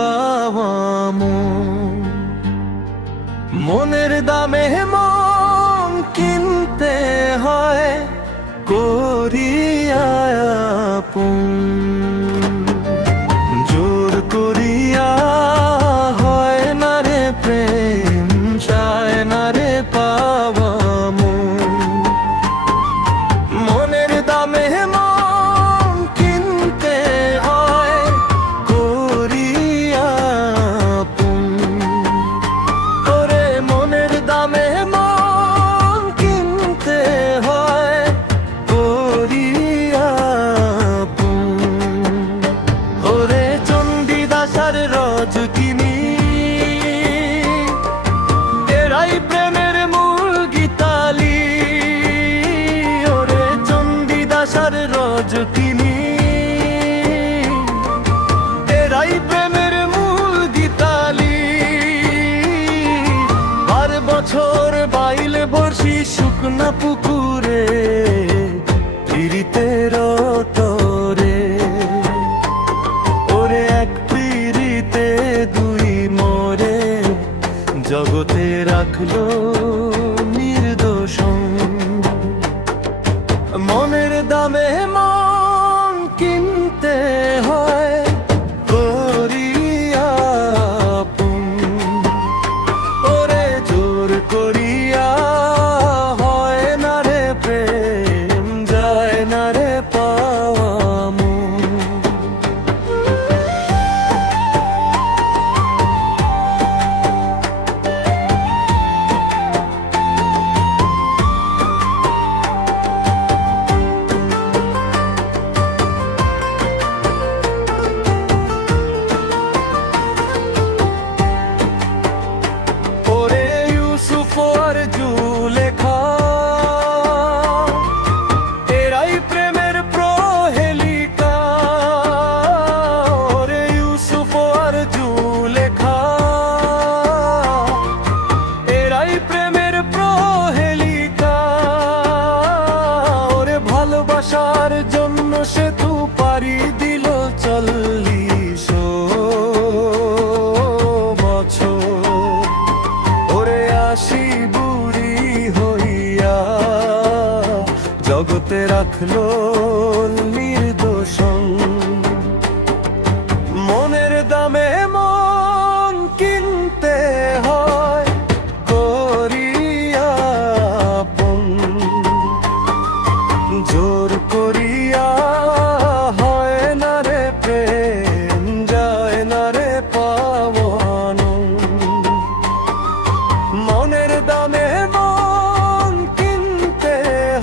পাওয়া মনের দামে মন কিনতে হয় করিয়া আপন। জোর করিয়া হয় না রে প্রেম, চায় না রে পাওয়া মনের দামে মন কিনতে হয় করিয়া আপন। ওরে মনের দামে মন কিনতে হয় করিয়া আপন। ওরে চণ্ডীদাসার রজ কিনি এরাই প্রেমের মূল গীতালি। ওরে চণ্ডীদাসার রজ কিনি এরাই প্রেমের মূল গীতালি। আর বছর বাইলে বর্ষি শুকনা পুকুরে পিরিতের তরে। ওরে এক পিরিতে দুই মরে জগতে রাখলো নির্দোষ। মনের দামে মন কিনতে হয় করিয়া আপন। ওরে জোর করিয়া হয় না রে প্রেম, যায় না রে পাওয়া মন। ওরে ইউসুফ আর জুলেখা এরাই প্রেমের প্রহেলিকা। ওরে ইউসুফ আর জুলেখা এরাই প্রেমের প্রহেলিকা। ওরে ভালোবাসার জন্য সেতু পাড়ি দিল 40 বছর। ওরে আসি বুড়ি হইয়া জগতে রাখলো নির্দোষ। মনের দামে মন কিনতে হয় করিয়া আপন। জোর করিয়া হয় না রে প্রেম, যায় না রে পাওয়ানো। মনের দামে মন কিনতে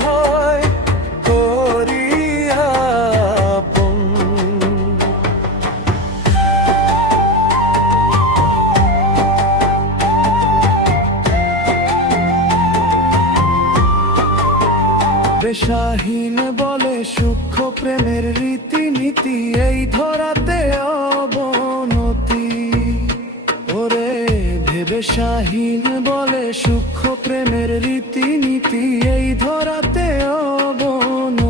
হয় করিয়া আপন। শাহীন বলে সূক্ষ্ম প্রেমের রীতিনীতি এই ধরাতে অবনতি। ওরে ভেবে শাহীন বলে সূক্ষ্ম প্রেমের রীতিনীতি এই ধরাতে অবনতি।